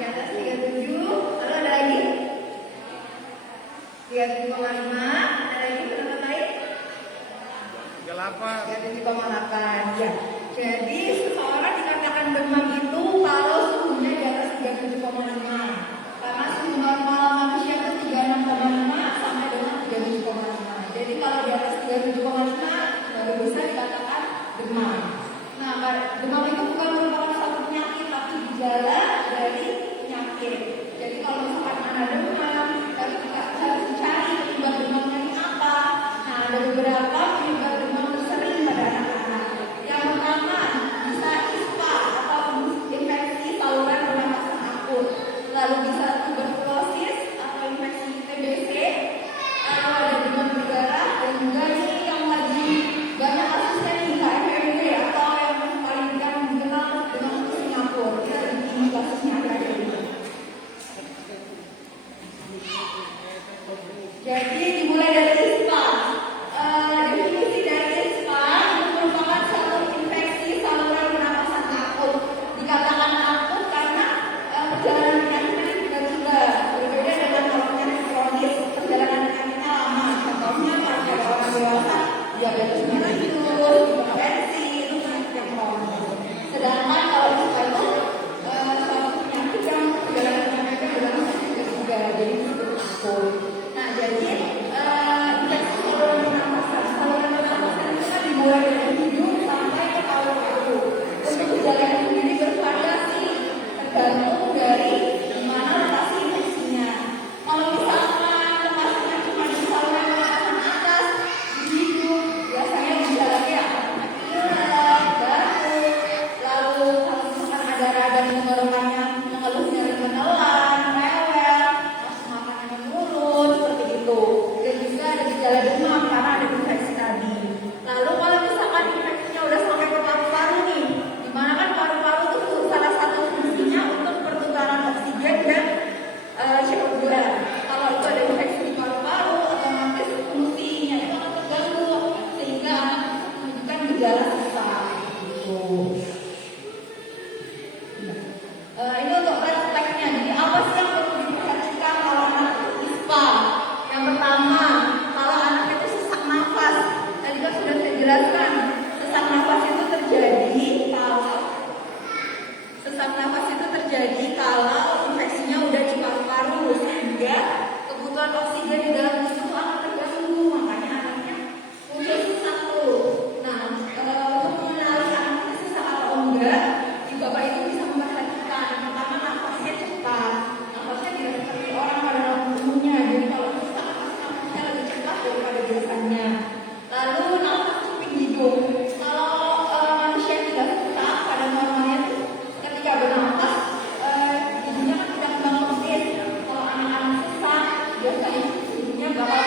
Di atas 37. Lalu ada lagi 37,5. Ada lagi pendapat lain? 37,8. Ya. Jadi seseorang dikatakan demam itu kalau suhunya di atas 37,5. Karena suhu normal manusia itu 36,5 sampai dengan 37,5. Jadi kalau di atas 37,5 baru bisa dikatakan demam. Nah, demam itu bukan merupakan suatu penyakit, tapi gejala dari penyakit. Jadi kalau misalkan Anda demam, tapi juga harus dicari penyebab demamnya ini apa. Nah, ada beberapa penyebab demam tersering pada anak-anak. Yang pertama bisa ispa atau infeksi saluran pernapasan akut. Lalu bisa tuberkulosis atau infeksi TBC. Lalu ada demam berdarah dan juga ini yang lagi banyak kasusnya nih HMPV atau yang paling dikenal dengan Singapura. Kita lagi tinggi kasusnya akhir-akhir ini. Jadi dimulai dari ispa. Definisi dari ispa itu merupakan suatu infeksi saluran pernapasan akut. Dikatakan akut karena perjalanan penyakitnya tiba-tiba. Berbeda dengan kalau penyakit kronis, perjalanan penyakitnya lama. Contohnya pada orang dewasa, diabetes mellitus, hipertensi, itu penyakit yang kronis. Sedangkan kalau ispa itu suatu penyakit yang perjalanan penyakitnya adalah tiba-tiba. Jadi itu akut. Nah, jadi infeksi saluran pernapasan itu kan dimulai dari hidung sampai ke paru-paru. Untuk gejala sendiri bervariasi tergantung dari di mana lokasi infeksinya. Kalau misalkan lokasinya cuma di saluran pernapasan atas, di hidung, biasanya gejalanya pilek, batuk. Lalu kalau misalkan ada radang tenggorokannya mengeluh nyeri menelan, rewel, nafsu makan di mulut, seperti itu. Dan juga ada gejala demam karena ada infeksi tadi. Lalu kalau misalkan infeksinya udah sampai ke paru-paru nih, dimana kan paru-paru itu salah satu fungsinya untuk pertukaran oksigen dan CO2. Kalau itu ada infeksi di paru-paru, otomatis fungsinya itu akan terganggu sehingga akan menunjukkan gejala sesak. Ini untuk refleksnya. Jadi apa sih yang perlu diperhatikan kalau anak ispa? Yang pertama, kalau anak itu sesak nafas. Tadi kan sudah saya jelaskan, sesak nafas itu terjadi kalau infeksinya udah di paru-paru sehingga kebutuhan oksigen di dalam tubuh akan terganggu. Makanya anaknya muncul sesak tuh. Nah, untuk mengenali anaknya sesak atau enggak, bapak itu bisa memperhatikan. Pertama, nafasnya cepat. Nafasnya tidak seperti orang pada umumnya. Jadi kalau sesak, nafasnya lebih cepat daripada biasanya. Lalu nafas kuping hidung. Kalau manusia tidak sesak, pada normalnya ketika bernafas, hidungnya kan tidak kembang kempis. Kalau anak-anak sesak, biasanya hidungnya bakal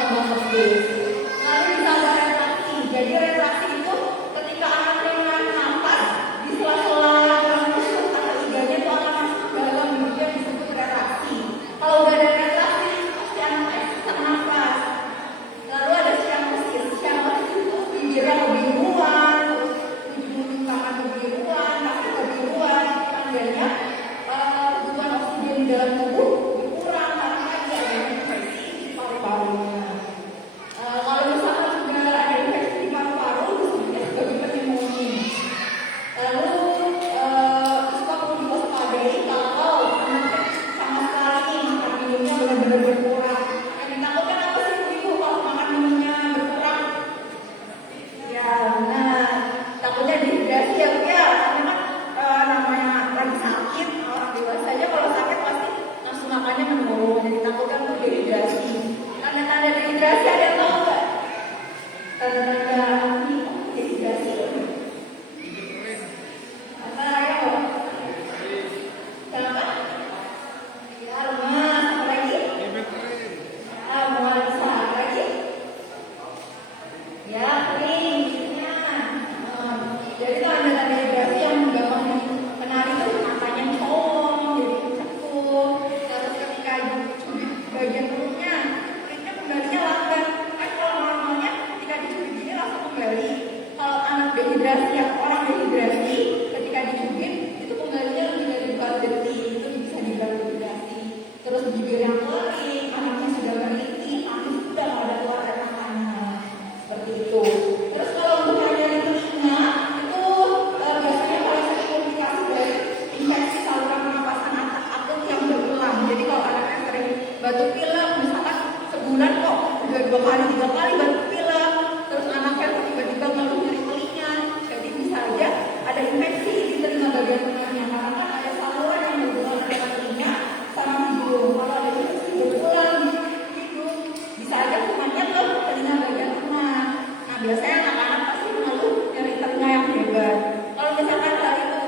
batuk pilek, misalkan sebulan kok udah 2 kali 3 kali batuk pilek, terus anaknya tiba-tiba ngeluh nyeri telinga, jadi bisa aja ada infeksi di telinga bagian tengahnya karena kan ada saluran yang berhubungan dengan telinga sama hidung. Kalau ada infeksi berulang di hidung, bisa aja kumannya ke telinga bagian tengah. Nah biasanya anak-anak pasti mengeluh nyeri telinga yang hebat. Kalau misalkan hal itu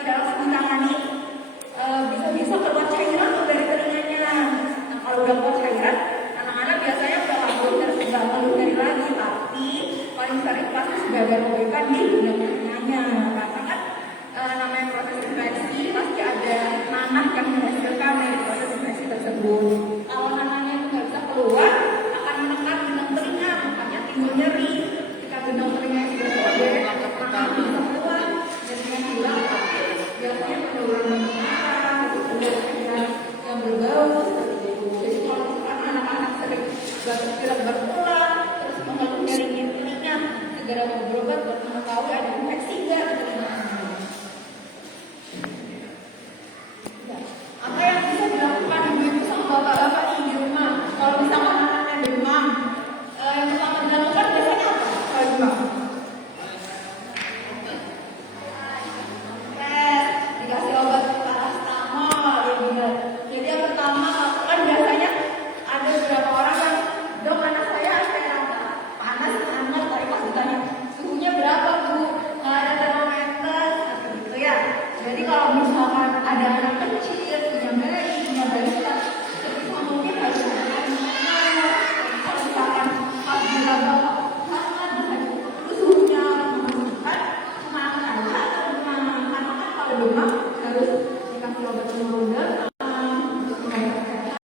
tidak langsung ditangani, bisa-bisa keluar cairan dari telinganya. Nah kalau udah keluar cairan, anak-anak biasanya udah nggak ngeluh nyeri lagi, tapi paling sering pasti sudah ada robekan di telinganya. Karena kan namanya proses infeksi pasti ada nanah yang menghasilkan dari proses infeksi tersebut. Kalau nanahnya itu nggak bisa keluar, akan menekan benang telinga, makanya timbul nyeri. Jika benang telinga sudah sobek, nanah bisa keluar, jadinya hilang, tapi biasanya penurunan darah, yang berbau seperti itu. Jadi kalau misalkan anak-anak sering batuk pilek